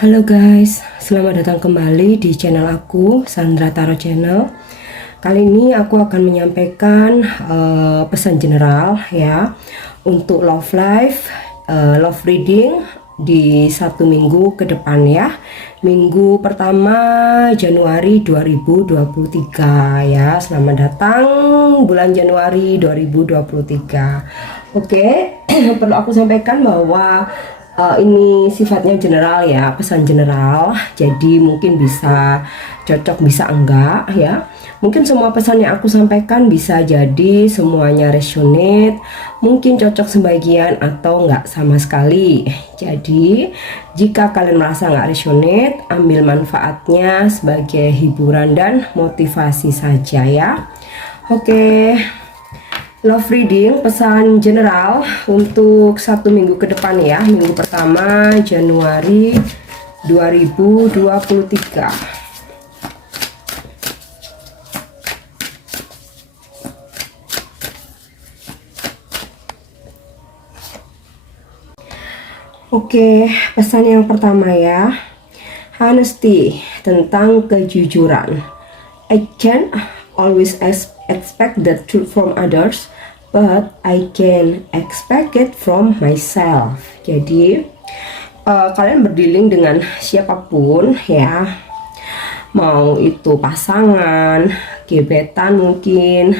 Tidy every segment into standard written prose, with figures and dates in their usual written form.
Halo guys, selamat datang kembali di channel aku, Sandra Tarot Channel. Kali ini aku akan menyampaikan pesan general ya untuk love life, love reading di 1 minggu ke depan ya. Minggu pertama Januari 2023 ya. Selamat datang bulan Januari 2023. Oke, perlu aku sampaikan bahwa ini sifatnya general ya, pesan general. Jadi mungkin bisa cocok, bisa enggak ya. Mungkin semua pesan yang aku sampaikan bisa jadi semuanya resonate, mungkin cocok sebagian atau enggak sama sekali. Jadi jika kalian merasa enggak resonate, ambil manfaatnya sebagai hiburan dan motivasi saja ya. Oke. Love reading pesan general untuk 1 minggu ke depan ya. Minggu pertama Januari 2023. Oke, pesan yang pertama ya. Honesty, tentang kejujuran. I can always expect the truth from others, but I can expect it from myself. Jadi kalian berdealing dengan siapapun ya, mau itu pasangan, gebetan mungkin,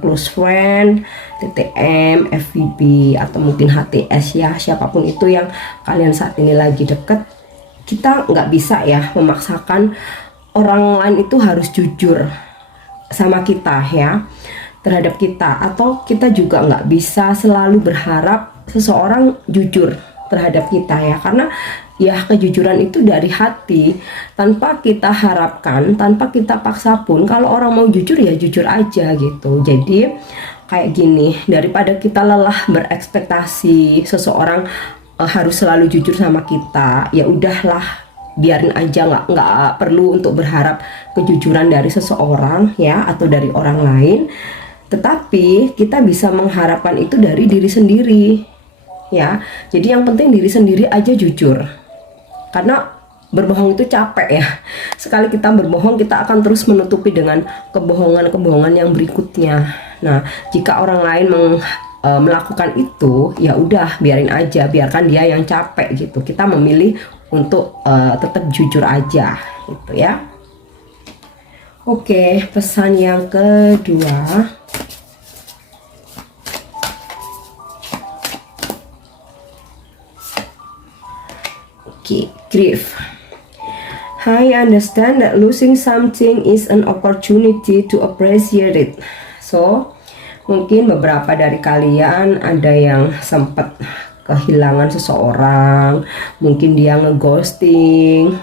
close friend, TTM, FVB, atau mungkin HTS ya, siapapun itu yang kalian saat ini lagi deket. Kita nggak bisa ya memaksakan orang lain itu harus jujur sama kita ya, terhadap kita, atau kita juga nggak bisa selalu berharap seseorang jujur terhadap kita ya, karena ya kejujuran itu dari hati, tanpa kita harapkan, tanpa kita paksa pun. Kalau orang mau jujur ya jujur aja gitu. Jadi kayak gini, daripada kita lelah berekspektasi seseorang harus selalu jujur sama kita, ya udahlah, biarin aja, nggak perlu untuk berharap kejujuran dari seseorang ya, atau dari orang lain. Tetapi kita bisa mengharapkan itu dari diri sendiri ya. Jadi yang penting diri sendiri aja jujur, karena berbohong itu capek ya. Sekali kita berbohong, kita akan terus menutupi dengan kebohongan-kebohongan yang berikutnya. Nah, jika orang lain melakukan itu, ya udah biarin aja, biarkan dia yang capek gitu. Kita memilih untuk tetap jujur aja gitu ya. Oke, pesan yang kedua. Oke, grief. I understand that losing something is an opportunity to appreciate it. So, mungkin beberapa dari kalian ada yang sempat kehilangan seseorang, mungkin dia ngeghosting,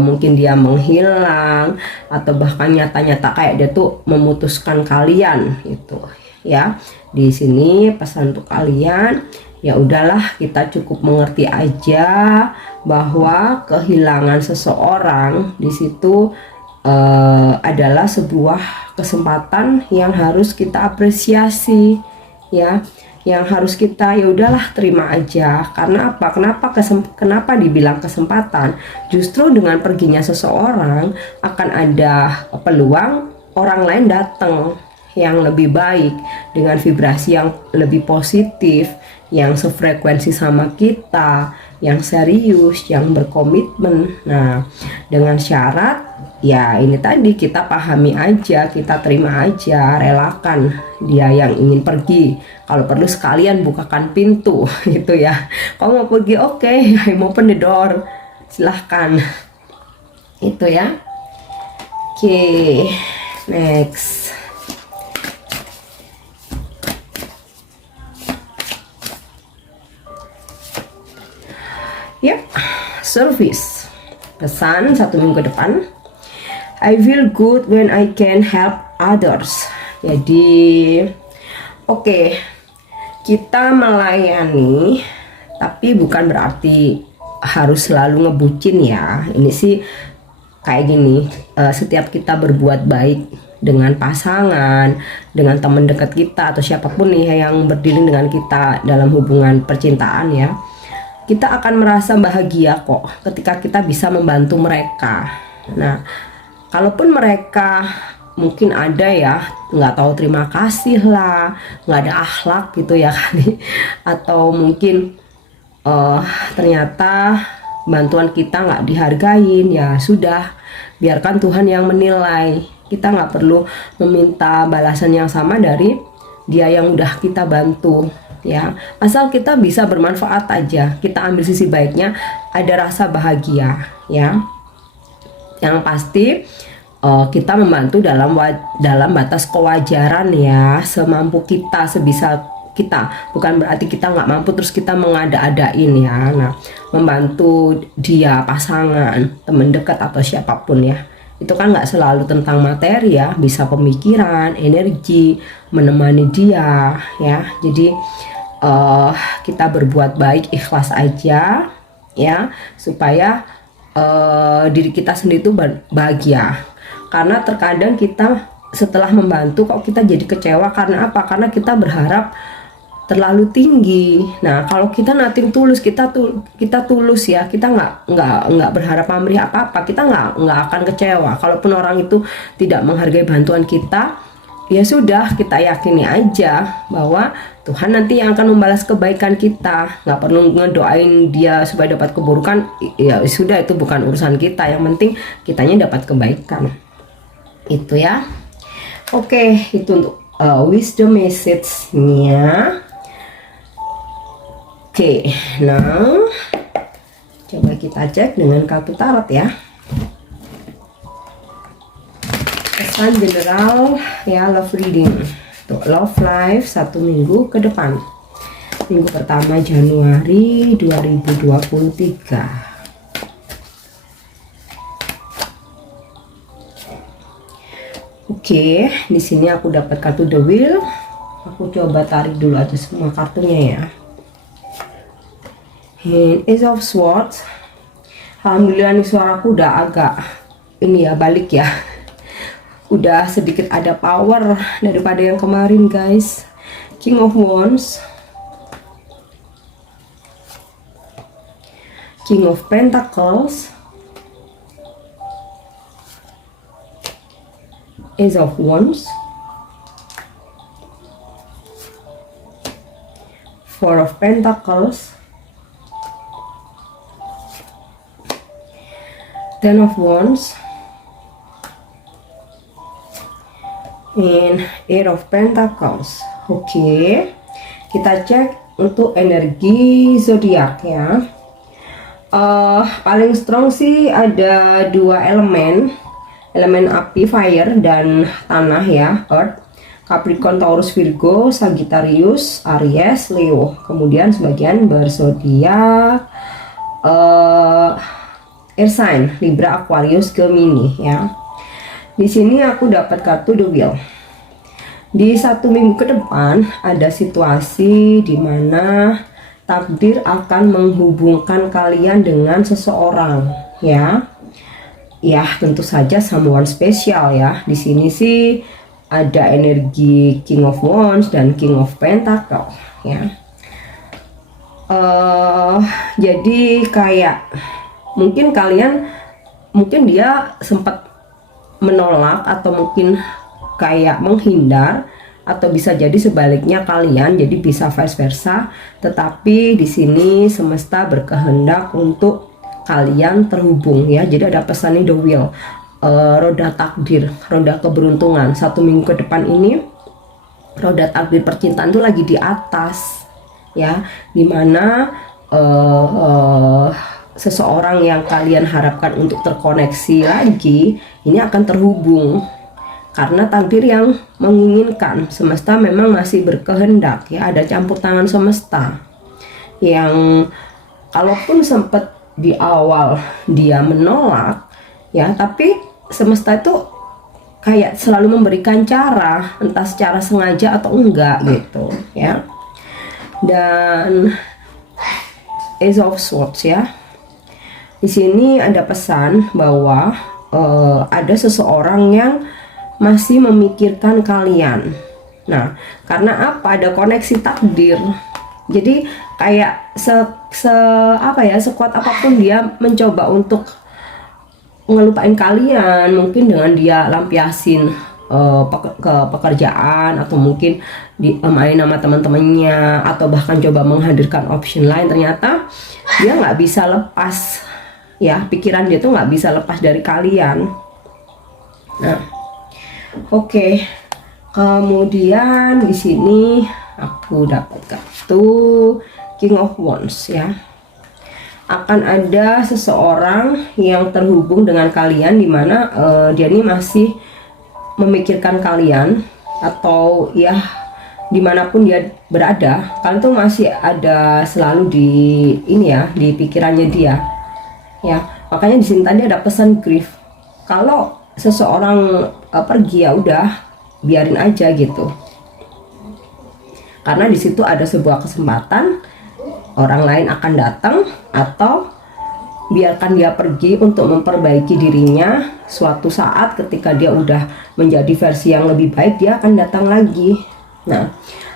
mungkin dia menghilang, atau bahkan nyata-nyata kayak dia tuh memutuskan kalian gitu ya. Di sini pesan untuk kalian, ya udahlah, kita cukup mengerti aja bahwa kehilangan seseorang di situ adalah sebuah kesempatan yang harus kita apresiasi ya, yang harus kita ya udahlah terima aja. Karena apa? Kenapa dibilang kesempatan? Justru dengan perginya seseorang akan ada peluang orang lain datang yang lebih baik, dengan vibrasi yang lebih positif, yang sefrekuensi sama kita, yang serius, yang berkomitmen. Nah, dengan syarat ya ini tadi, kita pahami aja, kita terima aja, relakan dia yang ingin pergi. Kalau perlu sekalian bukakan pintu gitu ya. Kalau mau pergi, oke, I'm open the door, silahkan. Itu ya. Oke, next. Yep, service. Pesan 1 minggu ke depan. I feel good when I can help others. Jadi, oke, kita melayani, tapi bukan berarti harus selalu ngebucin ya. Ini sih kayak gini, setiap kita berbuat baik dengan pasangan, dengan teman dekat kita, atau siapapun nih yang berdiri dengan kita dalam hubungan percintaan ya, kita akan merasa bahagia kok ketika kita bisa membantu mereka. Nah, kalaupun mereka mungkin ada ya nggak tahu terima kasih lah, nggak ada akhlak gitu ya kali, atau mungkin ternyata bantuan kita nggak dihargain, ya sudah, biarkan Tuhan yang menilai. Kita nggak perlu meminta balasan yang sama dari dia yang udah kita bantu ya, asal kita bisa bermanfaat aja, kita ambil sisi baiknya, ada rasa bahagia ya. Yang pasti kita membantu dalam batas kewajaran ya, semampu kita, sebisa kita, bukan berarti kita nggak mampu terus kita mengada-adain ya. Nah, membantu dia, pasangan, teman dekat atau siapapun ya, itu kan nggak selalu tentang materi ya, bisa pemikiran, energi, menemani dia ya. Jadi kita berbuat baik, ikhlas aja ya, supaya diri kita sendiri itu bahagia. Karena terkadang kita setelah membantu kok kita jadi kecewa, karena apa? Karena kita berharap terlalu tinggi. Nah, kalau kita nating tulus, kita tulus ya, kita nggak berharap pamrih apa-apa, kita nggak akan kecewa. Kalaupun orang itu tidak menghargai bantuan kita, ya sudah, kita yakini aja bahwa Tuhan nanti yang akan membalas kebaikan kita. Nggak perlu ngedoain dia supaya dapat keburukan, ya sudah, itu bukan urusan kita. Yang penting kitanya dapat kebaikan. Itu ya. Oke, itu untuk wisdom message-nya. Oke, nah coba kita cek dengan kartu tarot ya. Pesan general ya, love reading untuk love life 1 minggu ke depan. Minggu pertama Januari 2023. Oke, di sini aku dapat kartu The Wheel. Aku coba tarik dulu aja semua kartunya ya. Ace of Swords. Alhamdulillah nih, suaraku udah agak ini ya, balik ya. Udah sedikit ada power daripada yang kemarin guys. King of Wands, King of Pentacles, Ace of Wands, Four of Pentacles, Ten of Wands, and Eight of Pentacles. Oke, kita cek untuk energi zodiak ya. Paling strong sih ada 2 elemen api, fire, dan tanah ya, earth. Capricorn, Taurus, Virgo, Sagittarius, Aries, Leo. Kemudian sebagian berzodiak air sign, Libra, Aquarius, Gemini ya. Di sini aku dapat kartu The Wheel. Di 1 minggu ke depan ada situasi di mana takdir akan menghubungkan kalian dengan seseorang ya. Ya, tentu saja someone special ya. Di sini sih ada energi King of Wands dan King of Pentacles ya. Jadi kayak mungkin dia sempat menolak, atau mungkin kayak menghindar, atau bisa jadi sebaliknya kalian, jadi bisa vice versa. Tetapi di sini semesta berkehendak untuk kalian terhubung ya. Jadi ada pesan The Wheel, roda takdir, roda keberuntungan. 1 minggu ke depan ini roda takdir percintaan itu lagi di atas ya, dimana seseorang yang kalian harapkan untuk terkoneksi lagi ini akan terhubung, karena takdir yang menginginkan. Semesta memang masih berkehendak ya, ada campur tangan semesta yang kalaupun sempat di awal dia menolak ya, tapi semesta itu kayak selalu memberikan cara, entah secara sengaja atau enggak gitu ya. Dan Ace of Swords ya, di sini ada pesan bahwa ada seseorang yang masih memikirkan kalian. Nah, karena apa? Ada koneksi takdir Jadi kayak sekuat apapun dia mencoba untuk ngelupain kalian, mungkin dengan dia lampiasin ke pekerjaan, atau mungkin main sama teman-temannya, atau bahkan coba menghadirkan option lain. Ternyata dia nggak bisa lepas, ya, pikiran dia tuh nggak bisa lepas dari kalian. Nah, oke. Kemudian di sini aku dapat kartu King of Wands, ya. Akan ada seseorang yang terhubung dengan kalian, dimana dia ini masih memikirkan kalian, atau ya dimanapun dia berada, kalian tuh masih ada selalu di ini ya, di pikirannya dia, ya. Makanya di sini tadi ada pesan grief. Kalau seseorang pergi, ya udah biarin aja gitu, karena di situ ada sebuah kesempatan orang lain akan datang, atau biarkan dia pergi untuk memperbaiki dirinya. Suatu saat ketika dia udah menjadi versi yang lebih baik, dia akan datang lagi. Nah,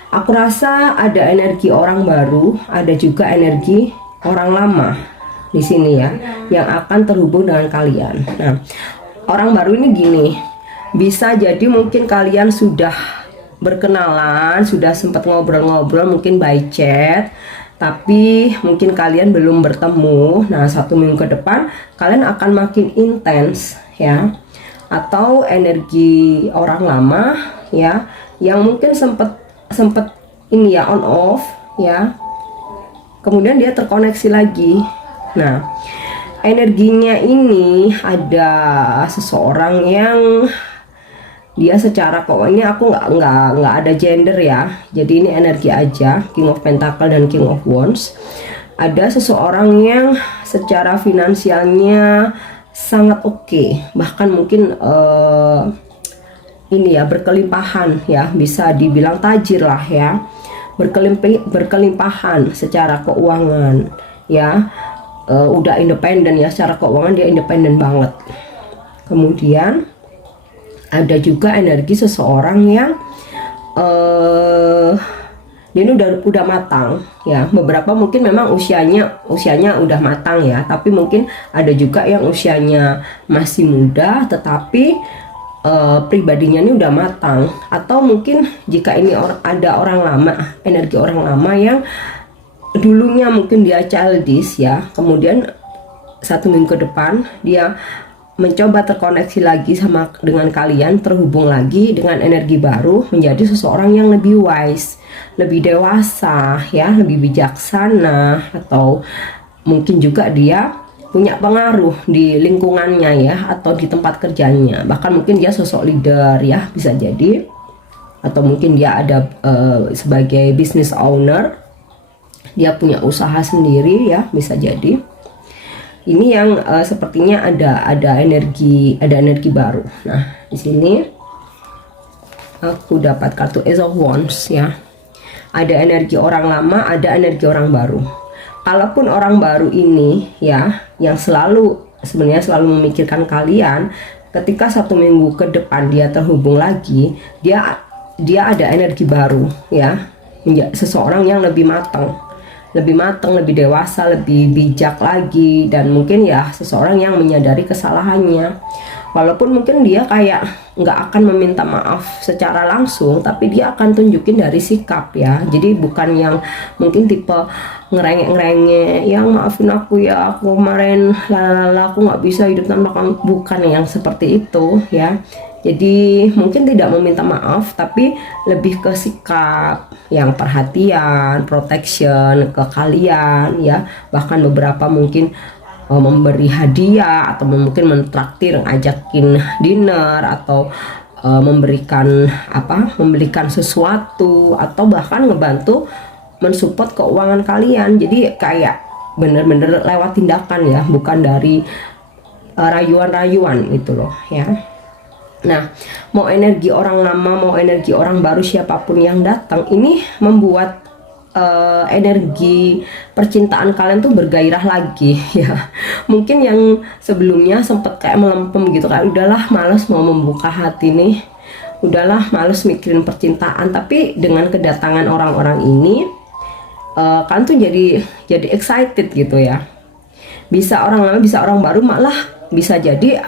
aku rasa ada energi orang baru, ada juga energi orang lama di sini ya, yang akan terhubung dengan kalian. Nah, orang baru ini gini, bisa jadi mungkin kalian sudah berkenalan, sudah sempat ngobrol-ngobrol mungkin by chat, tapi mungkin kalian belum bertemu. Nah, 1 minggu ke depan kalian akan makin intens, ya. Atau energi orang lama, ya, yang mungkin sempat ini ya, on off, ya, kemudian dia terkoneksi lagi. Nah, energinya ini ada seseorang yang dia secara keuangannya, aku nggak ada gender ya, jadi ini energi aja, King of Pentacle dan King of Wands. Ada seseorang yang secara finansialnya sangat oke, bahkan mungkin ini ya, berkelimpahan ya, bisa dibilang tajir lah ya, berkelimpahan secara keuangan ya, udah independen ya, secara keuangan dia independen banget. Kemudian ada juga energi seseorang yang dia ini udah matang ya. Beberapa mungkin memang usianya udah matang ya, tapi mungkin ada juga yang usianya masih muda tetapi pribadinya ini udah matang. Atau mungkin jika ini ada orang lama, energi orang lama yang dulunya mungkin dia childish ya, kemudian 1 minggu ke depan dia mencoba terkoneksi lagi dengan kalian, terhubung lagi dengan energi baru, menjadi seseorang yang lebih wise, lebih dewasa ya, lebih bijaksana, atau mungkin juga dia punya pengaruh di lingkungannya ya, atau di tempat kerjanya, bahkan mungkin dia sosok leader ya, bisa jadi, atau mungkin dia ada sebagai business owner, dia punya usaha sendiri ya, bisa jadi. Ini yang sepertinya ada energi baru. Nah, di sini aku dapat kartu Ace of Wands ya. Ada energi orang lama, ada energi orang baru. Kalaupun orang baru ini ya, yang sebenarnya selalu memikirkan kalian, ketika 1 minggu ke depan dia terhubung lagi, dia ada energi baru ya, seseorang yang lebih matang, lebih dewasa, lebih bijak lagi, dan mungkin ya seseorang yang menyadari kesalahannya. Walaupun mungkin dia kayak nggak akan meminta maaf secara langsung, tapi dia akan tunjukin dari sikap ya. Jadi bukan yang mungkin tipe ngerengek-ngerengek, yang maafin aku ya, aku kemarin lalala, aku nggak bisa hidup tanpa kamu, bukan yang seperti itu ya. Jadi mungkin tidak meminta maaf, tapi lebih ke sikap yang perhatian, protection ke kalian ya. Bahkan beberapa mungkin memberi hadiah, atau mungkin mentraktir, ngajakin dinner, atau membelikan sesuatu, atau bahkan ngebantu mensupport keuangan kalian. Jadi kayak bener-bener lewat tindakan ya, bukan dari rayuan-rayuan itu loh ya. Nah, mau energi orang lama, mau energi orang baru, siapapun yang datang, ini membuat energi percintaan kalian tuh bergairah lagi ya. Mungkin yang sebelumnya sempet kayak melempem gitu, kayak udahlah males mau membuka hati nih, udahlah males mikirin percintaan. Tapi dengan kedatangan orang-orang ini, kalian tuh jadi excited gitu ya. Bisa orang lama, bisa orang baru, malah bisa jadi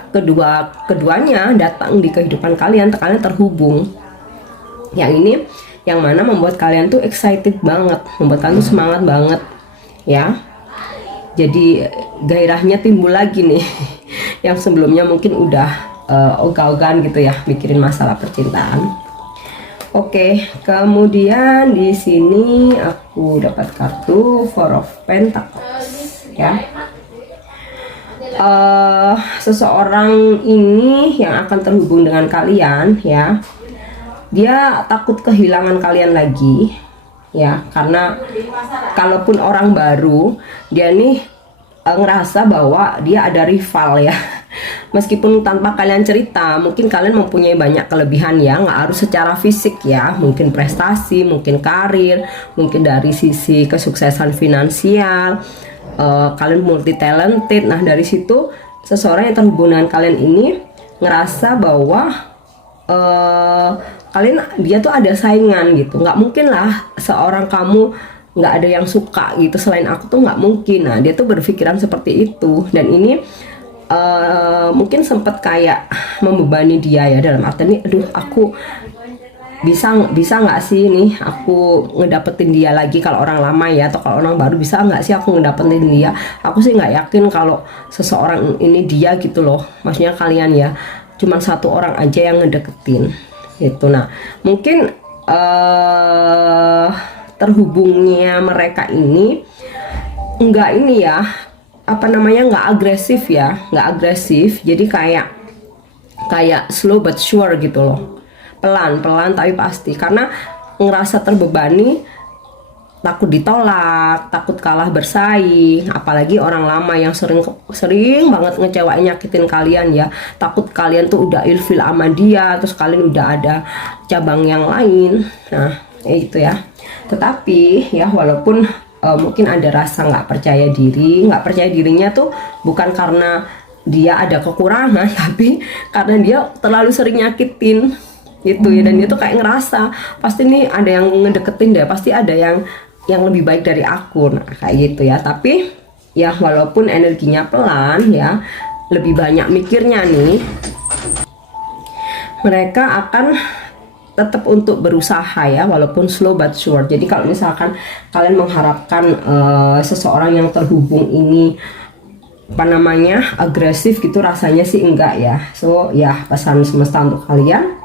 keduanya datang di kehidupan kalian terhubung. Yang ini yang mana membuat kalian tuh excited banget, membuat kalian tuh semangat banget ya. Jadi gairahnya timbul lagi nih. Yang sebelumnya mungkin udah ogah-ogahan gitu ya, mikirin masalah percintaan. Oke, kemudian di sini aku dapat kartu Four of Pentacles ya. Seseorang ini yang akan terhubung dengan kalian ya, dia takut kehilangan kalian lagi ya, karena kalaupun orang baru, dia nih ngerasa bahwa dia ada rival ya. Meskipun tanpa kalian cerita, mungkin kalian mempunyai banyak kelebihan ya, nggak harus secara fisik ya, mungkin prestasi, mungkin karir, mungkin dari sisi kesuksesan finansial, kalian multi talented. Nah dari situ seseorang yang terhubung dengan kalian ini ngerasa bahwa dia tuh ada saingan gitu. Nggak mungkin lah seorang kamu nggak ada yang suka gitu selain aku tuh, nggak mungkin. Nah dia tuh berpikiran seperti itu, dan ini mungkin sempat kayak membebani dia ya, dalam arti nih, aduh aku bisa nggak sih nih aku ngedapetin dia lagi, kalau orang lama ya, atau kalau orang baru bisa nggak sih aku ngedapetin dia. Aku sih nggak yakin kalau seseorang ini dia gitu loh, maksudnya kalian ya, cuman satu orang aja yang ngedeketin gitu. Nah mungkin terhubungnya mereka ini nggak ini ya, apa namanya, nggak agresif ya, nggak agresif, jadi kayak slow but sure gitu loh, pelan-pelan tapi pasti, karena ngerasa terbebani, takut ditolak, takut kalah bersaing, apalagi orang lama yang sering banget ngecewain, nyakitin kalian ya, takut kalian tuh udah ilfil sama dia, terus kalian udah ada cabang yang lain. Nah itu ya, tetapi ya walaupun mungkin ada rasa nggak percaya dirinya tuh bukan karena dia ada kekurangan, tapi karena dia terlalu sering nyakitin gitu ya, dan dia tuh kayak ngerasa pasti nih ada yang ngedeketin deh, pasti ada yang lebih baik dari aku, nah kayak gitu ya. Tapi ya walaupun energinya pelan ya, lebih banyak mikirnya nih, mereka akan tetap untuk berusaha ya, walaupun slow but sure. Jadi kalau misalkan kalian mengharapkan seseorang yang terhubung ini apa namanya agresif gitu, rasanya sih enggak ya. So ya pesan semesta untuk kalian,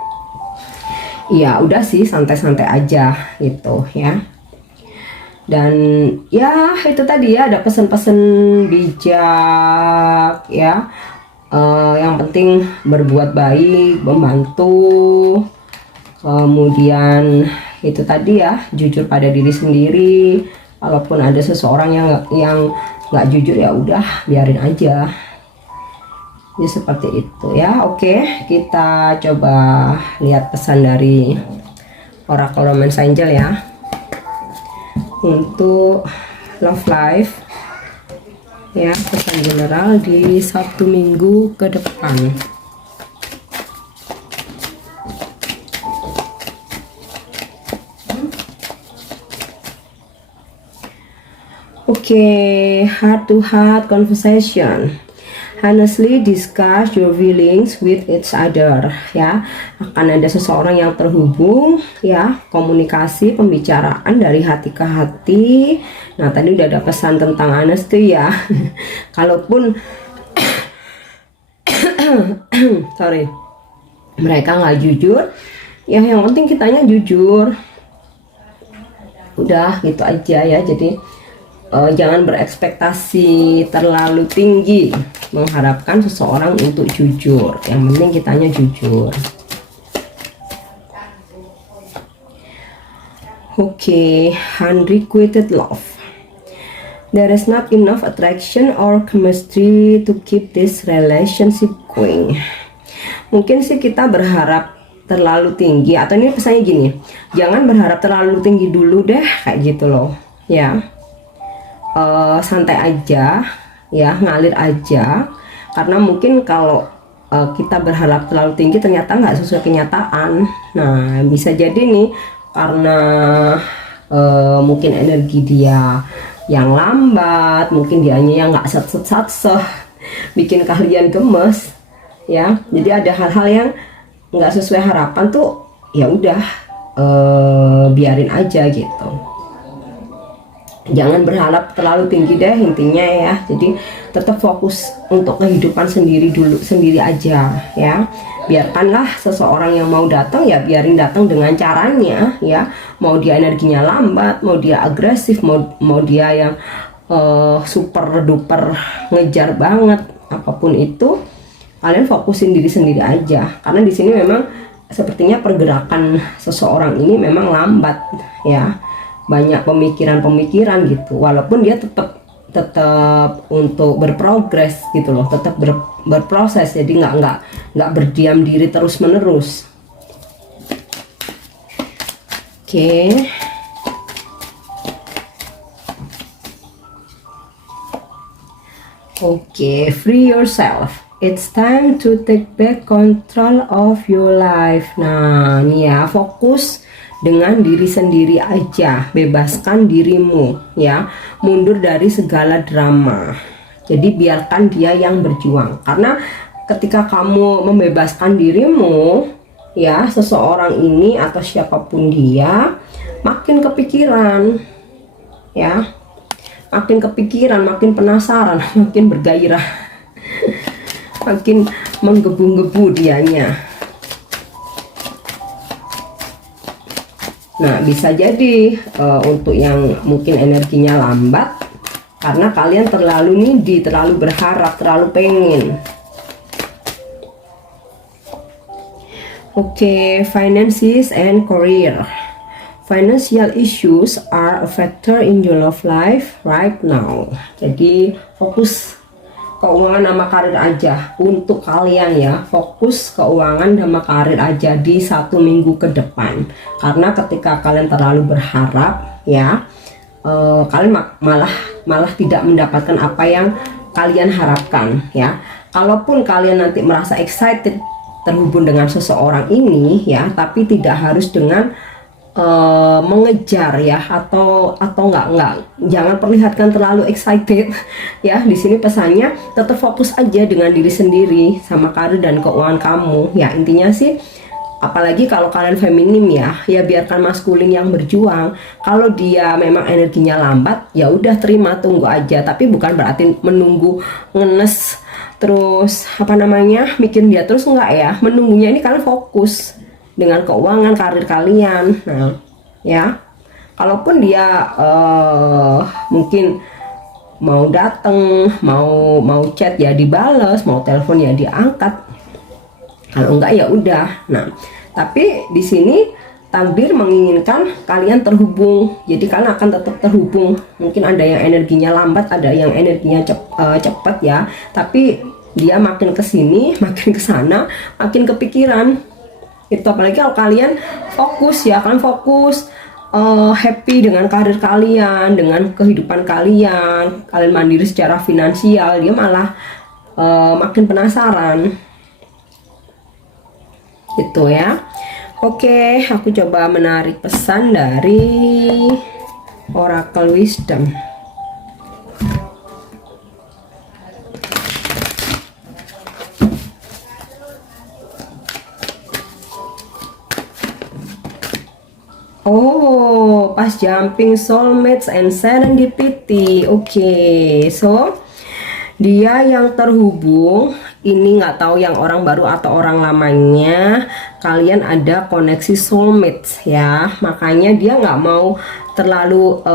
ya udah sih santai-santai aja gitu ya. Dan ya itu tadi ya, ada pesan-pesan bijak ya, yang penting berbuat baik, membantu, kemudian itu tadi ya, jujur pada diri sendiri. Kalaupun ada seseorang yang nggak jujur, ya udah biarin aja. Jadi seperti itu ya. Oke, kita coba lihat pesan dari Oracle Romance Angel ya, untuk love life ya, pesan general di 1 minggu ke depan. Oke, heart to heart conversation. Honestly discuss your feelings with each other ya. Akan ada seseorang yang terhubung ya, komunikasi, pembicaraan dari hati ke hati. Nah tadi udah ada pesan tentang honesty ya. Kalaupun sorry, mereka nggak jujur ya, yang penting kitanya jujur, udah gitu aja ya. Jadi jangan berekspektasi terlalu tinggi mengharapkan seseorang untuk jujur, yang penting kitanya jujur. Oke, unrequited love. There is not enough attraction or chemistry to keep this relationship going. Mungkin sih kita berharap terlalu tinggi, atau ini pesannya gini, jangan berharap terlalu tinggi dulu deh, kayak gitu loh ya. Santai aja ya, ngalir aja, karena mungkin kalau kita berharap terlalu tinggi ternyata nggak sesuai kenyataan. Nah bisa jadi nih karena mungkin energi dia yang lambat, mungkin dianya yang nggak sat-sat bikin kalian gemes ya. Jadi ada hal-hal yang nggak sesuai harapan tuh ya udah biarin aja gitu. Jangan berharap terlalu tinggi deh intinya ya. Jadi tetap fokus untuk kehidupan sendiri aja ya. Biarkanlah seseorang yang mau datang ya biarin datang dengan caranya ya. Mau dia energinya lambat, mau dia agresif, mau dia yang super duper ngejar banget, apapun itu kalian fokusin diri sendiri aja. Karena di sini memang sepertinya pergerakan seseorang ini memang lambat ya. Banyak pemikiran gitu, walaupun dia tetap untuk berprogres gitu loh, tetap berproses, jadi nggak berdiam diri terus menerus. Oke, free yourself. It's time to take back control of your life. Nah, ini ya, fokus dengan diri sendiri aja, bebaskan dirimu ya, mundur dari segala drama. Jadi biarkan dia yang berjuang, karena ketika kamu membebaskan dirimu ya, seseorang ini atau siapapun dia makin kepikiran ya, makin kepikiran, makin penasaran, makin bergairah makin menggebu-gebu dianya. Nah, bisa jadi untuk yang mungkin energinya lambat karena kalian terlalu needy, terlalu berharap, terlalu pengen. Oke, finances and career. Financial issues are a factor in your love life right now. Jadi fokus keuangan sama karir aja untuk kalian ya, fokus keuangan sama karir aja di 1 minggu ke depan. Karena ketika kalian terlalu berharap ya, kalian malah tidak mendapatkan apa yang kalian harapkan ya. Kalaupun kalian nanti merasa excited terhubung dengan seseorang ini ya, tapi tidak harus dengan mengejar ya, atau enggak, jangan perlihatkan terlalu excited ya. Di sini pesannya tetap fokus aja dengan diri sendiri sama karir dan keuangan kamu ya. Intinya sih, apalagi kalau kalian feminim ya biarkan maskulin yang berjuang. Kalau dia memang energinya lambat ya udah terima, tunggu aja, tapi bukan berarti menunggu ngenes terus bikin dia terus, enggak ya. Menunggunya ini kalian fokus dengan keuangan karir kalian. Nah ya, kalaupun dia mungkin mau datang, mau chat ya dibales, mau telepon ya diangkat, kalau enggak ya udah. Nah, tapi di sini takdir menginginkan kalian terhubung, jadi kalian akan tetap terhubung. Mungkin ada yang energinya lambat, ada yang energinya cepat ya, tapi dia makin kesini, makin kesana, makin kepikiran. Itu apalagi kalau kalian fokus ya, kalian fokus happy dengan karir kalian, dengan kehidupan kalian mandiri secara finansial, dia malah makin penasaran gitu ya. Oke, aku coba menarik pesan dari Oracle Wisdom. Oh, pas jumping soulmates and serendipity. Oke, so dia yang terhubung ini, nggak tahu yang orang baru atau orang lamanya, kalian ada koneksi soulmates ya. Makanya dia nggak mau terlalu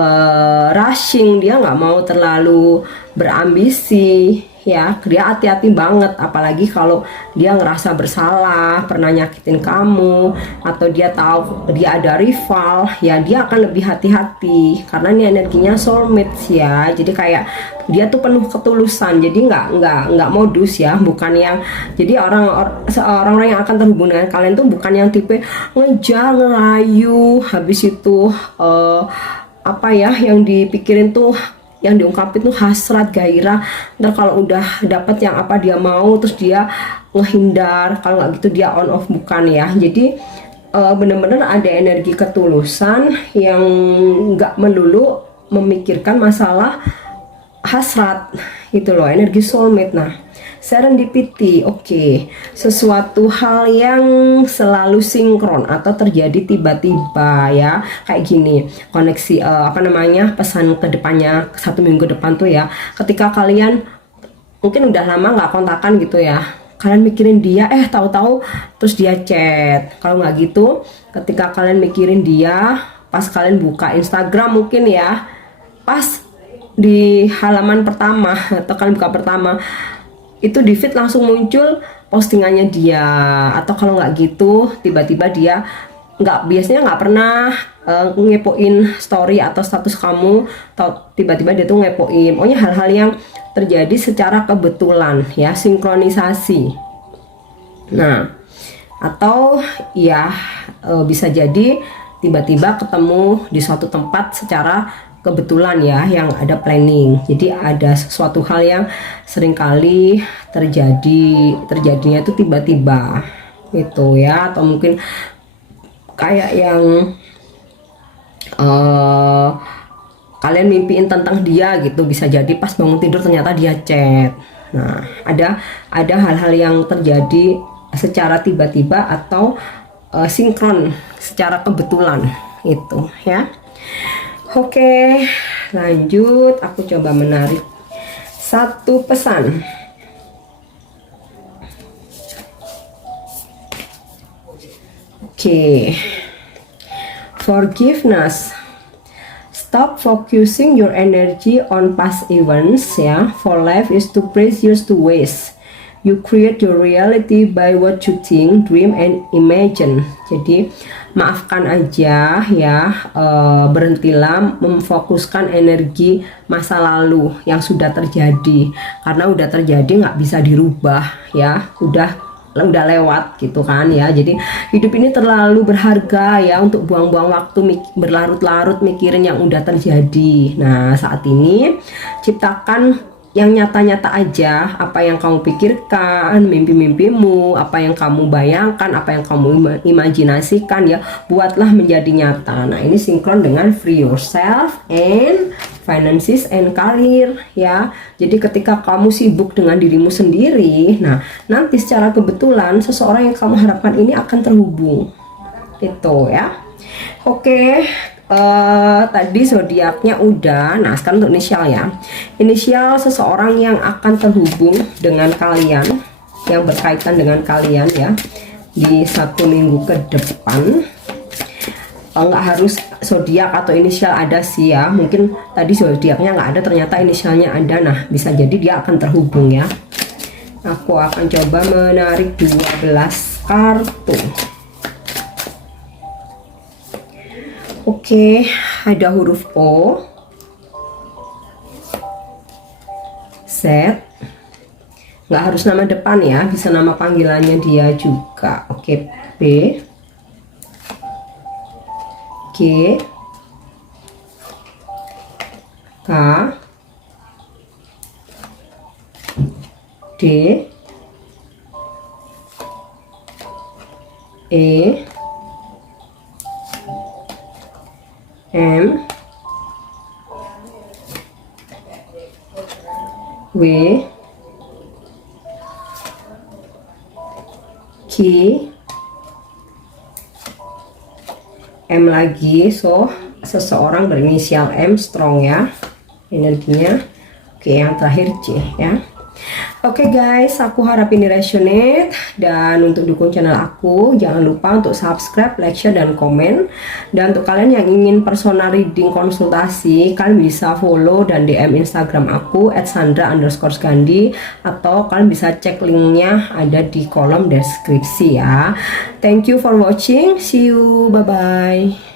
rushing, dia nggak mau terlalu berambisi ya. Dia hati-hati banget, apalagi kalau dia ngerasa bersalah, pernah nyakitin kamu, atau dia tahu dia ada rival ya, dia akan lebih hati-hati karena ini energinya soulmates ya. Jadi kayak dia tuh penuh ketulusan, jadi nggak modus ya, bukan yang, jadi orang-orang yang akan terhubung dengan kalian tuh bukan yang tipe ngejar, ngerayu, habis itu yang dipikirin tuh, yang diungkapin tuh hasrat, gairah. Ntar kalau udah dapat yang dia mau terus dia ngehindar, kalau nggak gitu dia on off, bukan ya. Jadi bener-bener ada energi ketulusan yang nggak melulu memikirkan masalah hasrat gitu loh, energi soulmate. Nah, serendipity, oke, sesuatu hal yang selalu sinkron atau terjadi tiba-tiba ya, kayak gini, koneksi pesan ke depannya 1 minggu depan tuh ya, ketika kalian mungkin udah lama nggak kontakan gitu ya, kalian mikirin dia, tahu-tahu terus dia chat. Kalau nggak gitu, ketika kalian mikirin dia, pas kalian buka Instagram mungkin ya, pas di halaman pertama atau kalian buka pertama, itu di feed langsung muncul postingannya dia. Atau kalau nggak gitu, tiba-tiba dia biasanya nggak pernah ngepoin story atau status kamu, atau tiba-tiba dia tuh ngepoin. Pokoknya hal-hal yang terjadi secara kebetulan ya, sinkronisasi. Nah, atau ya bisa jadi tiba-tiba ketemu di suatu tempat secara kebetulan ya, yang ada planning. Jadi ada sesuatu hal yang seringkali terjadinya itu tiba-tiba gitu ya, atau mungkin kayak yang kalian mimpiin tentang dia gitu, bisa jadi pas bangun tidur ternyata dia chat. Nah, ada hal-hal yang terjadi secara tiba-tiba atau sinkron secara kebetulan itu ya. Oke, lanjut, aku coba menarik satu pesan. Oke, forgiveness. Stop focusing your energy on past events ya. For life is too precious to waste. You create your reality by what you think, dream, and imagine. Jadi maafkan aja ya, berhentilah memfokuskan energi masa lalu yang sudah terjadi, karena udah terjadi nggak bisa dirubah ya, udah lewat gitu kan ya. Jadi hidup ini terlalu berharga ya untuk buang-buang waktu berlarut-larut mikirin yang udah terjadi. Nah, saat ini ciptakan yang nyata-nyata aja, apa yang kamu pikirkan, mimpi-mimpimu, apa yang kamu bayangkan, apa yang kamu imajinasikan ya, buatlah menjadi nyata. Nah, ini sinkron dengan free yourself and finances and career ya. Jadi ketika kamu sibuk dengan dirimu sendiri, nah nanti secara kebetulan seseorang yang kamu harapkan ini akan terhubung gitu ya. Oke, tadi zodiaknya udah. Nah, sekarang untuk inisial ya. Inisial seseorang yang akan terhubung dengan kalian, yang berkaitan dengan kalian ya, di 1 minggu ke depan. Nggak harus zodiak atau inisial ada sih ya, mungkin tadi zodiaknya nggak ada, ternyata inisialnya ada. Nah, bisa jadi dia akan terhubung ya. Aku akan coba menarik 12 kartu. Oke, ada huruf O, Z, nggak harus nama depan ya, bisa nama panggilannya dia juga. Oke, B, G, K, D, E, M, W, Q, M lagi. So seseorang berinisial M, strong ya energinya. Oke, yang terakhir C ya. Oke guys, aku harap ini resonate, dan untuk dukung channel aku jangan lupa untuk subscribe, like, share, dan komen. Dan untuk kalian yang ingin personal reading konsultasi, kalian bisa follow dan DM Instagram aku @sandra_gandhi, atau kalian bisa cek linknya ada di kolom deskripsi ya. Thank you for watching, see you, bye bye.